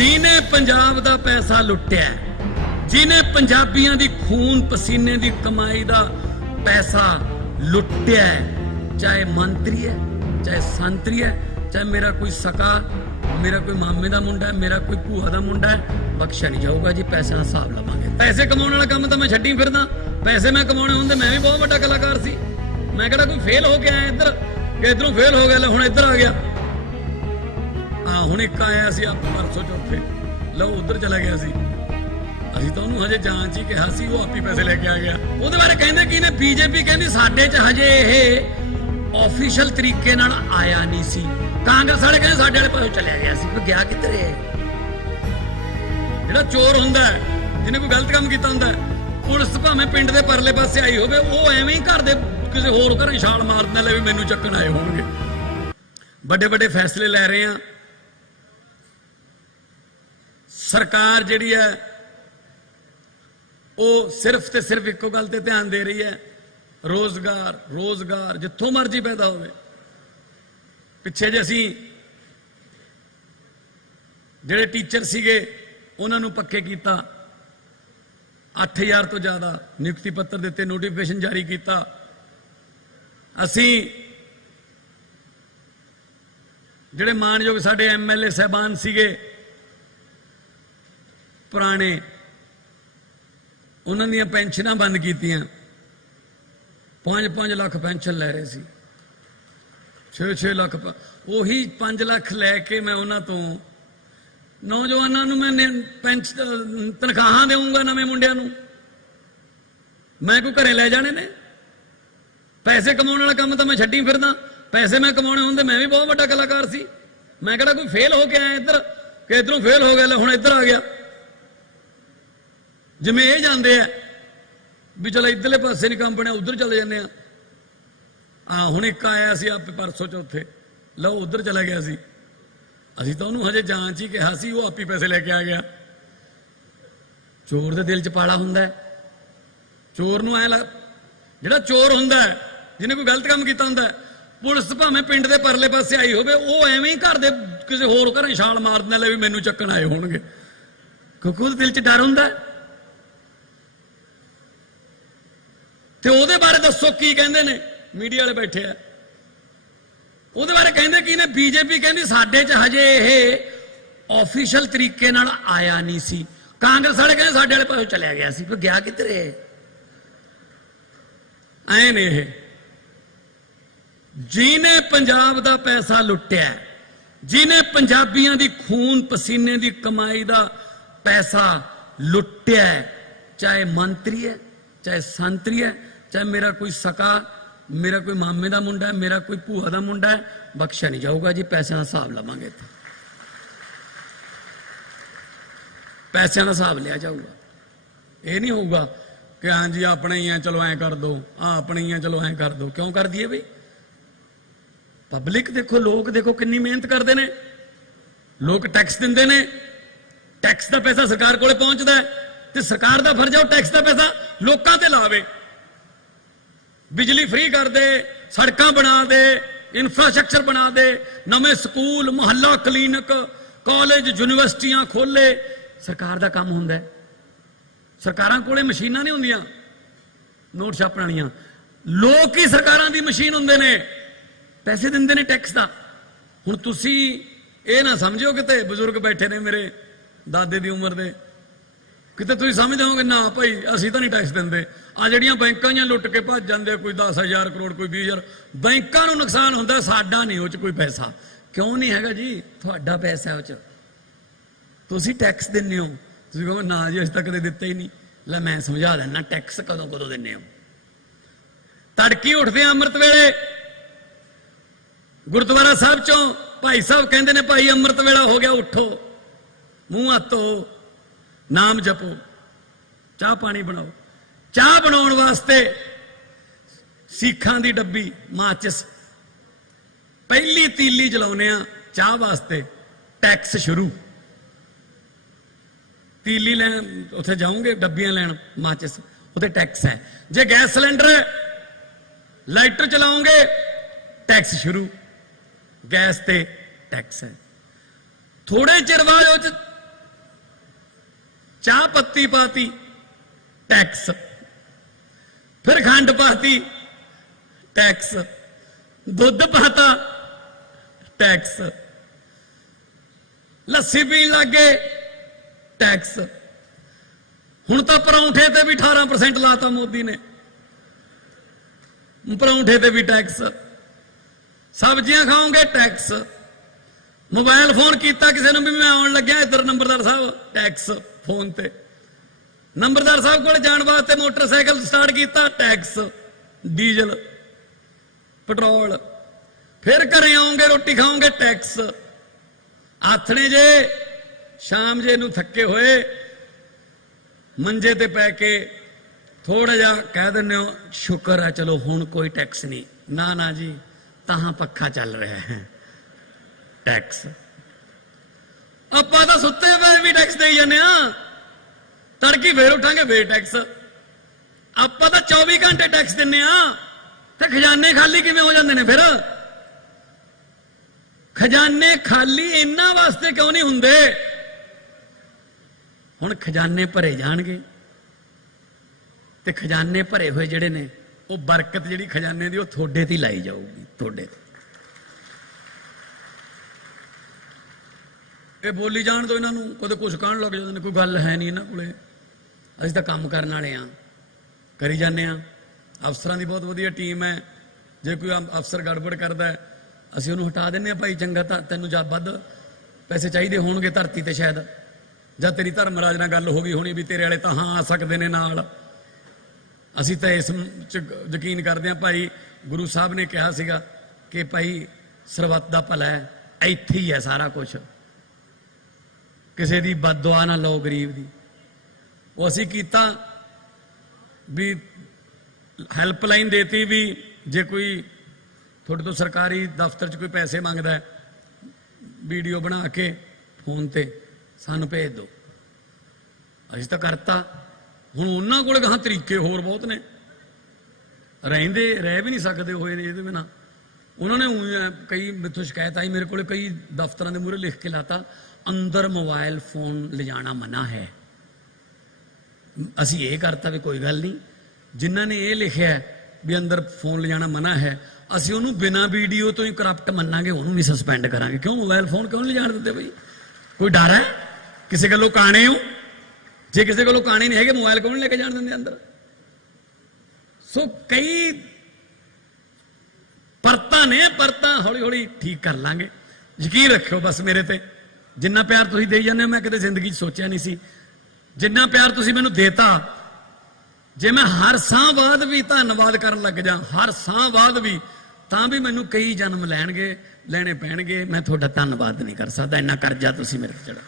ਜਿਹਨੇ ਪੰਜਾਬ ਦਾ ਪੈਸਾ ਲੁੱਟਿਆ, ਜਿਹਨੇ ਪੰਜਾਬੀਆਂ ਦੀ ਖੂਨ ਪਸੀਨੇ ਦੀ ਕਮਾਈ ਦਾ ਪੈਸਾ ਲੁੱਟਿਆ ਚਾਹੇ ਮੰਤਰੀ ਹੈ, ਚਾਹੇ ਸੰਤਰੀ ਹੈ, ਚਾਹੇ ਮੇਰਾ ਕੋਈ ਸਕਾ, ਮੇਰਾ ਕੋਈ ਮਾਮੇ ਦਾ ਮੁੰਡਾ ਹੈ, ਮੇਰਾ ਕੋਈ ਭੂਆ ਦਾ ਮੁੰਡਾ ਹੈ, ਬਖਸ਼ਿਆ ਨਹੀਂ ਜਾਊਗਾ ਜੀ ਪੈਸਿਆਂ ਦਾ ਹਿਸਾਬ ਲਵਾਂਗੇ। ਪੈਸੇ ਕਮਾਉਣ ਵਾਲਾ ਕੰਮ ਤਾਂ ਮੈਂ ਛੱਡੀ ਫਿਰਦਾ, ਪੈਸੇ ਮੈਂ ਕਮਾਉਣੇ ਹੁੰਦੇ, ਮੈਂ ਵੀ ਬਹੁਤ ਵੱਡਾ ਕਲਾਕਾਰ ਸੀ। ਮੈਂ ਕਿਹੜਾ ਕੋਈ ਫੇਲ ਹੋ ਕੇ ਆਇਆ ਇੱਧਰ? ਕਿ ਇੱਧਰੋਂ ਫੇਲ ਹੋ ਗਿਆ, ਲੈ ਹੁਣ ਇੱਧਰ ਆ ਗਿਆ। ਹੁਣ ਇੱਕ ਆਇਆ ਸੀ ਆਪ ਪਰਸੋਂ ਚੌਥੇ। ਲਓ, ਉਧਰ ਚਲਾ ਗਿਆ ਸੀ। ਅਸੀਂ ਤਾਂ ਉਹਨੂੰ ਹਜੇ ਜਾਂਚ ਹੀ ਕਿਹਾ ਸੀ, ਉਹ ਆਪੀ ਪੈਸੇ ਲੈ ਕੇ ਆ ਗਿਆ। ਉਹਦੇ ਬਾਰੇ ਕਹਿੰਦੇ ਕੀ ਨੇ? ਬੀਜੇਪੀ ਕਹਿੰਦੀ ਸਾਡੇ 'ਚ ਹਜੇ ਇਹ ਆਫੀਸ਼ੀਅਲ ਤਰੀਕੇ ਨਾਲ ਆਇਆ ਨਹੀਂ ਸੀ। ਕਾਂਗਰਸ ਵਾਲੇ ਕਹਿੰਦੇ ਸਾਡੇ ਵਾਲੇ ਪਾਸੇ ਚਲਿਆ ਗਿਆ ਸੀ ਪਰ ਗਿਆ ਕਿੱਧਰ ਹੈ ਜਿਹੜਾ ਚੋਰ ਹੁੰਦਾ ਜਿਹਨੇ ਕੋਈ ਗਲਤ ਕੰਮ ਕੀਤਾ ਹੁੰਦਾ ਪੁਲਿਸ ਭਾਵੇਂ ਪਿੰਡ ਦੇ ਪਰਲੇ ਪਾਸੇ ਆਈ ਹੋਵੇ, ਉਹ ਐਵੇਂ ਹੀ ਘਰ ਦੇ ਕਿਸੇ ਹੋਰ ਘਰ ਛਾਲ ਮਾਰ ਦਿੰਦਾ ਲੈ ਵੀ ਮੈਨੂੰ ਚੱਕਣ ਆਏ ਹੋਣਗੇ। ਵੱਡੇ ਵੱਡੇ ਫੈਸਲੇ ਲੈ ਰਹੇ ਆ ਸਰਕਾਰ ਜਿਹੜੀ ਹੈ, ਉਹ ਸਿਰਫ ਤੇ ਸਿਰਫ ਇੱਕੋ ਗੱਲ ਤੇ ਧਿਆਨ ਦੇ ਰਹੀ ਹੈ, ਰੋਜ਼ਗਾਰ ਰੋਜ਼ਗਾਰ, ਜਿੱਥੋਂ ਮਰਜ਼ੀ ਪੈਦਾ ਹੋਵੇ। ਪਿੱਛੇ ਜੇ ਅਸੀਂ ਜਿਹੜੇ ਟੀਚਰ ਸੀਗੇ, ਉਹਨਾਂ ਨੂੰ ਪੱਕੇ ਕੀਤਾ 8000 ਤੋਂ ਜ਼ਿਆਦਾ ਨਿਯੁਕਤੀ ਪੱਤਰ ਦਿੱਤੇ ਨੋਟੀਫਿਕੇਸ਼ਨ ਜਾਰੀ ਕੀਤਾ। ਅਸੀਂ ਜਿਹੜੇ ਮਾਨਯੋਗ ਸਾਡੇ ਐਮਐਲਏ ਸਹਿਬਾਨ ਸੀਗੇ ਪੁਰਾਣੇ, ਉਹਨਾਂ ਦੀਆਂ ਪੈਨਸ਼ਨਾਂ ਬੰਦ ਕੀਤੀਆਂ। 5-5 ਲੱਖ ਪੈਨਸ਼ਨ ਲੈ ਰਹੇ ਸੀ। 6-6 ਲੱਖ ਉਹੀ 5 ਲੱਖ ਲੈ ਕੇ ਮੈਂ ਉਹਨਾਂ ਤੋਂ ਨੌਜਵਾਨਾਂ ਨੂੰ ਮੈਂ ਪੈਨਸ਼ਨ ਤਨਖਾਹਾਂ ਦੇਵਾਂਗਾ ਨਵੇਂ ਮੁੰਡਿਆਂ ਨੂੰ। ਮੈਂ ਕੋਈ ਘਰੇ ਲੈ ਜਾਣੇ ਨੇ? ਪੈਸੇ ਕਮਾਉਣ ਵਾਲਾ ਕੰਮ ਤਾਂ ਮੈਂ ਛੱਡੀ ਫਿਰਦਾ। ਪੈਸੇ ਮੈਂ ਕਮਾਉਣੇ ਹੁੰਦੇ, ਮੈਂ ਵੀ ਬਹੁਤ ਵੱਡਾ ਕਲਾਕਾਰ ਸੀ। ਮੈਂ ਕਿਹੜਾ ਕੋਈ ਫੇਲ ਹੋ ਕੇ ਆਇਆ ਇੱਧਰ? ਕਿ ਇੱਧਰੋਂ ਫੇਲ ਹੋ ਗਿਆ, ਲੈ ਹੁਣ ਇੱਧਰ ਆ ਗਿਆ। ਜਿਵੇਂ ਇਹ ਜਾਂਦੇ ਆ ਵੀ ਚਲ ਇੱਧਰਲੇ ਪਾਸੇ ਨਹੀਂ ਕੰਮ ਬਣਿਆ, ਉਧਰ ਚਲੇ ਜਾਂਦੇ ਆ। ਆ ਹੁਣ ਇੱਕ ਆਇਆ ਸੀ ਆਪੇ ਪਰਸੋਂ ਚੌਥੇ। ਲਓ, ਉਧਰ ਚਲਾ ਗਿਆ ਸੀ। ਅਸੀਂ ਤਾਂ ਉਹਨੂੰ ਹਜੇ ਜਾਂਚ ਹੀ ਕਿਹਾ ਸੀ, ਉਹ ਆਪੀ ਪੈਸੇ ਲੈ ਕੇ ਆ ਗਿਆ। ਚੋਰ ਦੇ ਦਿਲ 'ਚ ਪਾਲਾ ਹੁੰਦਾ ਚੋਰ ਨੂੰ ਐ ਲੱਗ ਜਿਹੜਾ ਚੋਰ ਹੁੰਦਾ ਜਿਹਨੇ ਕੋਈ ਗਲਤ ਕੰਮ ਕੀਤਾ ਹੁੰਦਾ ਪੁਲਿਸ ਭਾਵੇਂ ਪਿੰਡ ਦੇ ਪਰਲੇ ਪਾਸੇ ਆਈ ਹੋਵੇ, ਉਹ ਐਵੇਂ ਹੀ ਘਰ ਦੇ ਕਿਸੇ ਹੋਰ ਘਰੇ ਛਾਲ ਮਾਰ ਦਿੰਦਾ ਲੈ ਵੀ ਮੈਨੂੰ ਚੱਕਣ ਆਏ ਹੋਣਗੇ। ਕਿਉਂਕਿ ਉਹਦੇ ਦਿਲ 'ਚ ਡਰ ਹੁੰਦਾ ਤੇ ਉਹਦੇ ਬਾਰੇ ਦੱਸੋ ਕੀ ਕਹਿੰਦੇ ਨੇ? ਮੀਡੀਆ ਵਾਲੇ ਬੈਠੇ ਆ। ਉਹਦੇ ਬਾਰੇ ਕਹਿੰਦੇ ਕੀ ਨੇ? ਬੀਜੇਪੀ ਕਹਿੰਦੀ ਸਾਡੇ 'ਚ ਹਜੇ ਇਹ ਆਫੀਸ਼ੀਅਲ ਤਰੀਕੇ ਨਾਲ ਆਇਆ ਨਹੀਂ ਸੀ। ਕਾਂਗਰਸ ਵਾਲੇ ਕਹਿੰਦੇ ਸਾਡੇ ਵਾਲੇ ਪਾਸੇ ਚਲਿਆ ਗਿਆ ਸੀ ਪਰ ਗਿਆ ਕਿੱਧਰ ਹੈ ਐ ਨੇ ਇਹ। ਜਿਹਨੇ ਪੰਜਾਬ ਦਾ ਪੈਸਾ ਲੁੱਟਿਆ, ਜਿਹਨੇ ਪੰਜਾਬੀਆਂ ਦੀ ਖੂਨ ਪਸੀਨੇ ਦੀ ਕਮਾਈ ਦਾ ਪੈਸਾ ਲੁੱਟਿਆ, ਚਾਹੇ ਮੰਤਰੀ ਹੈ ਚਾਹੇ ਸੰਤਰੀ ਹੈ, ਚਾਹੇ ਮੇਰਾ ਕੋਈ ਸਕਾ, ਮੇਰਾ ਕੋਈ ਮਾਮੇ ਦਾ ਮੁੰਡਾ ਹੈ, ਮੇਰਾ ਕੋਈ ਭੂਆ ਦਾ ਮੁੰਡਾ ਹੈ, ਬਖਸ਼ਿਆ ਨਹੀਂ ਜਾਊਗਾ ਜੀ, ਪੈਸਿਆਂ ਦਾ ਹਿਸਾਬ ਲਵਾਂਗੇ ਇੱਥੇ। ਪੈਸਿਆਂ ਦਾ ਹਿਸਾਬ ਲਿਆ ਜਾਊਗਾ। ਇਹ ਨਹੀਂ ਹੋਊਗਾ ਕਿ ਹਾਂ ਜੀ, ਆਪਣੇ ਹੀ ਆ, ਚਲੋ ਐਂ ਕਰ ਦੋ ਆ ਆਪਣੇ ਹੀ ਆ, ਚਲੋ ਐਂ ਕਰ ਦੋ। ਕਿਉਂ ਕਰ ਦਈਏ ਬਈ? ਪਬਲਿਕ ਦੇਖੋ, ਲੋਕ ਦੇਖੋ ਕਿੰਨੀ ਮਿਹਨਤ ਕਰਦੇ ਨੇ। ਲੋਕ ਟੈਕਸ ਦਿੰਦੇ ਨੇ। ਟੈਕਸ ਦਾ ਪੈਸਾ ਸਰਕਾਰ ਕੋਲੇ ਪਹੁੰਚਦਾ ਹੈ। ਤੇ ਸਰਕਾਰ ਦਾ ਫਰਜ਼ ਹੈ ਉਹ ਟੈਕਸ ਦਾ ਪੈਸਾ ਲੋਕਾਂ ਤੇ ਲਾਵੇ। ਬਿਜਲੀ ਫ੍ਰੀ ਕਰ ਦੇ, ਸੜਕਾਂ ਬਣਾ ਦੇ ਇਨਫਰਾਸਟ੍ਰਕਚਰ ਬਣਾ ਦੇ, ਨਵੇਂ ਸਕੂਲ, ਮੁਹੱਲਾ, ਕਲੀਨਿਕ ਕਾਲਜ ਯੂਨੀਵਰਸਿਟੀਆਂ ਖੋਲੇ। ਸਰਕਾਰ ਦਾ ਕੰਮ ਹੁੰਦਾ ਹੈ। ਸਰਕਾਰਾਂ ਕੋਲੇ ਮਸ਼ੀਨਾਂ ਨਹੀਂ ਹੁੰਦੀਆਂ। ਨੋਟ ਛਾਪਣ ਵਾਲੀਆਂ। ਲੋਕ ਹੀ ਸਰਕਾਰਾਂ ਦੀ ਮਸ਼ੀਨ ਹੁੰਦੇ ਨੇ। ਪੈਸੇ ਦਿੰਦੇ ਨੇ ਟੈਕਸ ਦਾ। ਹੁਣ ਤੁਸੀਂ ਇਹ ਨਾ ਸਮਝਿਓ ਕਿਤੇ ਬਜ਼ੁਰਗ ਬੈਠੇ ਨੇ ਮੇਰੇ ਦਾਦੇ ਦੀ ਉਮਰ ਦੇ। ਕਿਤੇ ਤੁਸੀਂ ਸਮਝਦੇ ਹੋਗੇ ਨਾ ਭਾਈ ਅਸੀਂ ਤਾਂ ਨਹੀਂ ਟੈਕਸ ਦਿੰਦੇ। ਆ ਜਿਹੜੀਆਂ ਬੈਂਕਾਂ ਜਾਂ ਲੁੱਟ ਕੇ ਭੱਜ ਜਾਂਦੇ ਆ, ਕੋਈ 10000 ਕਰੋੜ ਕੋਈ 20000 ਬੈਂਕਾਂ ਨੂੰ ਨੁਕਸਾਨ ਹੁੰਦਾ ਸਾਡਾ ਨਹੀਂ ਉਹ ਚ ਕੋਈ ਪੈਸਾ। ਕਿਉਂ ਨਹੀਂ ਹੈਗਾ ਜੀ? ਤੁਹਾਡਾ ਪੈਸਾ ਉਹ ਚ। ਤੁਸੀਂ ਟੈਕਸ ਦਿੰਦੇ ਹੋ। ਤੁਸੀਂ ਕਹੋ ਨਾ ਜੀ ਅਸੀਂ ਤਾਂ ਕਦੇ ਦਿੱਤਾ ਹੀ ਨਹੀਂ। ਲੈ ਮੈਂ ਸਮਝਾ ਦਿੰਦਾ ਟੈਕਸ ਕਦੋਂ ਕਦੋਂ ਦਿੰਦੇ ਹੋ? ਤੜਕੀ ਉੱਠਦੇ ਆ ਅੰਮ੍ਰਿਤ ਵੇਲੇ। ਗੁਰਦੁਆਰਾ ਸਾਹਿਬ ਚੋਂ ਭਾਈ ਸਾਹਿਬ ਕਹਿੰਦੇ ਨੇ ਭਾਈ ਅੰਮ੍ਰਿਤ ਵੇਲਾ ਹੋ ਗਿਆ ਉੱਠੋ। ਮੂੰਹ ਹੱਥੋ ਨਾਮ ਜਪੋ। ਚਾਹ ਪਾਣੀ ਬਣਾਓ। ਚਾਹ ਬਣਾਉਣ ਵਾਸਤੇ ਸਿੱਖਾਂ ਦੀ ਡੱਬੀ ਮਾਚਿਸ। ਪਹਿਲੀ ਤੀਲੀ ਜਲਾਉਨੇ ਆ ਚਾਹ ਵਾਸਤੇ। ਟੈਕਸ ਸ਼ੁਰੂ। ਤੀਲੀ ਲੈਣ, ਉੱਥੇ ਜਾਓਗੇ, ਡੱਬੀਆਂ ਲੈਣ ਮਾਚਿਸ। ਉਹਤੇ ਟੈਕਸ ਹੈ। ਜੇ ਗੈਸ ਸਿਲੰਡਰ, ਲਾਈਟਰ ਚਲਾਉਂਗੇ ਟੈਕਸ ਸ਼ੁਰੂ। ਗੈਸ ਤੇ ਟੈਕਸ ਹੈ। ਥੋੜੇ ਚਿਰ ਬਾਅਦ ਉਹ ਚਾਹ ਪੱਤੀ ਪਾਤੀ, ਟੈਕਸ। ਫਿਰ ਖੰਡ ਪਾਤੀ, ਟੈਕਸ। ਦੁੱਧ ਪਾਤਾ, ਟੈਕਸ। ਲੱਸੀ ਪੀਣ ਲੱਗੇ, ਟੈਕਸ। ਹੁਣ ਤਾਂ ਪਰੌਂਠੇ ਤੇ ਵੀ 18% ਲਾਤਾ ਮੋਦੀ ਨੇ। ਪਰੌਂਠੇ ਤੇ ਵੀ ਟੈਕਸ। ਸਬਜ਼ੀਆਂ ਖਾਓਗੇ, ਟੈਕਸ। ਮੋਬਾਈਲ ਫੋਨ ਕੀਤਾ ਕਿਸੇ ਨੂੰ ਵੀ ਮੈਂ ਆਉਣ ਲੱਗਿਆ, ਇੱਧਰ ਨੰਬਰਦਾਰ ਸਾਹਿਬ, ਟੈਕਸ। ਫੋਨ ਤੇ। ਨੰਬਰਦਾਰ ਸਾਹਿਬ ਕੋਲ ਜਾਣ ਵਾਸਤੇ ਮੋਟਰਸਾਈਕਲ ਸਟਾਰਟ ਕੀਤਾ ਟੈਕਸ ਡੀਜ਼ਲ ਪੈਟਰੋਲ ਫਿਰ ਘਰੇ ਆਉਂਗੇ, ਰੋਟੀ ਖਾਓਗੇ ਟੈਕਸ ਆਥਣੇ ਜੇ, ਸ਼ਾਮ ਜੇ ਨੂੰ ਥੱਕੇ ਹੋਏ, ਮੰਜੇ ਤੇ ਪੈ ਕੇ ਥੋੜਾ ਜਿਹਾ ਕਹਿ ਦਿੰਦੇ ਹੋ, ਸ਼ੁਕਰ ਆ ਚਲੋ ਹੁਣ ਕੋਈ ਟੈਕਸ ਨਹੀਂ। ਨਾ ਨਾ ਜੀ, ਤਾਂ ਪੱਖਾ ਚੱਲ ਰਿਹਾ ਹੈ। ਟੈਕਸ ਆਪਾਂ ਤਾਂ ਸੁੱਤੇ ਪਏ ਵੀ ਟੈਕਸ ਦੇਈ ਜਾਂਦੇ ਆ ਤੜਕੀ ਫੇਰ ਉਠਾਂਗੇ, ਫੇਰ ਟੈਕਸ ਆਪਾਂ ਤਾਂ 24 ਘੰਟੇ ਟੈਕਸ ਦਿੰਨੇ ਆ ਤੇ ਖਜ਼ਾਨੇ ਖਾਲੀ ਕਿਵੇਂ ਹੋ ਜਾਂਦੇ ਨੇ ਫਿਰ? ਖਜ਼ਾਨੇ ਖਾਲੀ ਇਹਨਾਂ ਵਾਸਤੇ ਕਿਉਂ ਨਹੀਂ ਹੁੰਦੇ? ਹੁਣ ਖਜ਼ਾਨੇ ਭਰੇ ਜਾਣਗੇ। ਤੇ ਖਜ਼ਾਨੇ ਭਰੇ ਹੋਏ ਜਿਹੜੇ ਨੇ, ਉਹ ਬਰਕਤ ਜਿਹੜੀ ਖਜ਼ਾਨੇ ਦੀ, ਉਹ ਤੁਹਾਡੇ ਤੇ ਲਾਈ ਜਾਊਗੀ, ਤੁਹਾਡੇ ਤੇ। ਇਹ ਬੋਲੀ ਜਾਣ ਤੋਂ ਇਹਨਾਂ ਨੂੰ ਕਦੇ ਕੁਝ ਕਹਿਣ ਲੱਗ ਜਾਂਦੇ ਨੇ, ਕੋਈ ਗੱਲ ਹੈ ਨਹੀਂ ਇਹਨਾਂ ਕੋਲੇ। ਅਸੀਂ ਤਾਂ ਕੰਮ ਕਰਨ ਵਾਲੇ ਆ ਕਰੀ ਜਾਂਦੇ ਆ ਅਫਸਰਾਂ ਦੀ ਬਹੁਤ ਵਧੀਆ ਟੀਮ ਹੈ। ਜੇ ਕੋਈ ਅਫਸਰ ਗੜਬੜ ਕਰਦਾ ਅਸੀਂ ਉਹਨੂੰ ਹਟਾ ਦਿੰਨੇ ਆ ਭਾਈ, ਚੰਗਾ ਤਾਂ ਤੈਨੂੰ ਜਾਂ ਵੱਧ ਪੈਸੇ ਚਾਹੀਦੇ ਹੋਣਗੇ ਧਰਤੀ ਤੇ ਸ਼ਾਇਦ। ਜਾਂ ਤੇਰੀ ਧਰਮਰਾਜ ਨਾਲ ਗੱਲ ਹੋ ਗਈ ਹੋਣੀ ਵੀ ਤੇਰੇ ਵਾਲੇ ਤਾਂ ਹਾਂ ਆ ਸਕਦੇ ਨੇ ਨਾਲ। ਅਸੀਂ ਤਾਂ ਇਸ ਚ, ਯਕੀਨ ਕਰਦੇ ਹਾਂ ਭਾਈ, ਗੁਰੂ ਸਾਹਿਬ ਨੇ ਕਿਹਾ ਸੀਗਾ ਕਿ ਭਾਈ ਸਰਬੱਤ ਦਾ ਭਲਾ ਹੈ, ਇੱਥੇ ਹੀ ਹੈ ਸਾਰਾ ਕੁਝ ਕਿਸੇ ਦੀ ਬਦਦੁਆ ਨਾ ਲਓ ਗਰੀਬ ਦੀ। ਉਹ ਅਸੀਂ ਕੀਤਾ ਵੀ ਹੈਲਪਲਾਈਨ ਦੇਤੀ ਵੀ ਜੇ ਕੋਈ ਤੁਹਾਡੇ ਤੋਂ ਸਰਕਾਰੀ ਦਫ਼ਤਰ 'ਚ ਕੋਈ ਪੈਸੇ ਮੰਗਦਾ ਹੈ, ਵੀਡੀਓ ਬਣਾ ਕੇ ਫੋਨ ਤੇ ਸਾਨੂੰ ਭੇਜ ਦਿਓ। ਅਸੀਂ ਤਾਂ ਕਰਤਾ। ਹੁਣ ਉਹਨਾਂ ਕੋਲ ਗਾਂ ਤਰੀਕੇ ਹੋਰ ਬਹੁਤ ਨੇ। ਰਹਿੰਦੇ, ਰਹਿ ਵੀ ਨਹੀਂ ਸਕਦੇ ਹੋਏ ਨੇ ਇਹਦੇ ਬਿਨਾ। ਉਹਨਾਂ ਨੇ ਕਈ ਮੇਥੋਂ ਸ਼ਿਕਾਇਤ ਆਈ, ਮੇਰੇ ਕੋਲੇ ਕਈ ਦਫ਼ਤਰਾਂ ਦੇ ਮੂਹਰੇ ਲਿਖ ਕੇ ਲਾਤਾ। ਅੰਦਰ ਮੋਬਾਈਲ ਫੋਨ ਲਿਜਾਣਾ ਮਨਾ ਹੈ। ਅਸੀਂ ਇਹ ਕਰਤਾ ਵੀ ਕੋਈ ਗੱਲ ਨਹੀਂ। ਜਿਨ੍ਹਾਂ ਨੇ ਇਹ ਲਿਖਿਆ ਵੀ ਅੰਦਰ ਫੋਨ ਲਿਜਾਣਾ ਮਨਾ ਹੈ, ਅਸੀਂ ਉਹਨੂੰ ਬਿਨਾ ਵੀਡੀਓ ਤੋਂ ਹੀ ਕਰਪਟ ਮੰਨਾਂਗੇ, ਉਹਨੂੰ ਵੀ ਸਸਪੈਂਡ ਕਰਾਂਗੇ। ਕਿਉਂ ਮੋਬਾਈਲ ਫੋਨ ਕਿਉਂ ਨਹੀਂ ਲਿਜਾਣ ਦਿੰਦੇ ਬਈ? ਕੋਈ ਡਰ ਹੈ? ਕਿਸੇ ਗੱਲੋਂ ਕਾਣੇ ਹੋ? ਜੇ ਕਿਸੇ ਕੋਲੋਂ ਕਾਣੇ ਨਹੀਂ ਹੈਗੇ, ਮੋਬਾਈਲ ਕਿਉਂ ਨਹੀਂ ਲੈ ਕੇ ਜਾਣ ਦਿੰਦੇ ਅੰਦਰ? ਸੋ ਕਈ ਪਰਤਾਂ ਨੇ, ਪਰਤਾਂ ਹੌਲੀ ਹੌਲੀ ਠੀਕ ਕਰ ਲਾਂਗੇ। ਯਕੀਨ ਰੱਖਿਓ ਬਸ ਮੇਰੇ ਤੇ। ਜਿੰਨਾ ਪਿਆਰ ਤੁਸੀਂ ਦੇਈ ਜਾਂਦੇ ਹੋ, ਮੈਂ ਕਦੇ ਜ਼ਿੰਦਗੀ 'ਚ ਸੋਚਿਆ ਨਹੀਂ ਸੀ। ਜਿੰਨਾ ਪਿਆਰ ਤੁਸੀਂ ਮੈਨੂੰ ਦੇਤਾ, ਜੇ ਮੈਂ ਹਰ ਸਾਹ ਬਾਅਦ ਵੀ ਧੰਨਵਾਦ ਕਰਨ ਲੱਗ ਜਾ, ਹਰ ਸਾਹ ਬਾਅਦ ਵੀ, ਤਾਂ ਵੀ ਮੈਨੂੰ ਕਈ ਜਨਮ ਲੈਣਗੇ, ਲੈਣੇ ਪੈਣਗੇ। ਮੈਂ ਤੁਹਾਡਾ ਧੰਨਵਾਦ ਨਹੀਂ ਕਰ ਸਕਦਾ। ਇੰਨਾ ਕਰਜ਼ਾ ਤੁਸੀਂ ਮੇਰੇ ਤੇ ਚੜਾ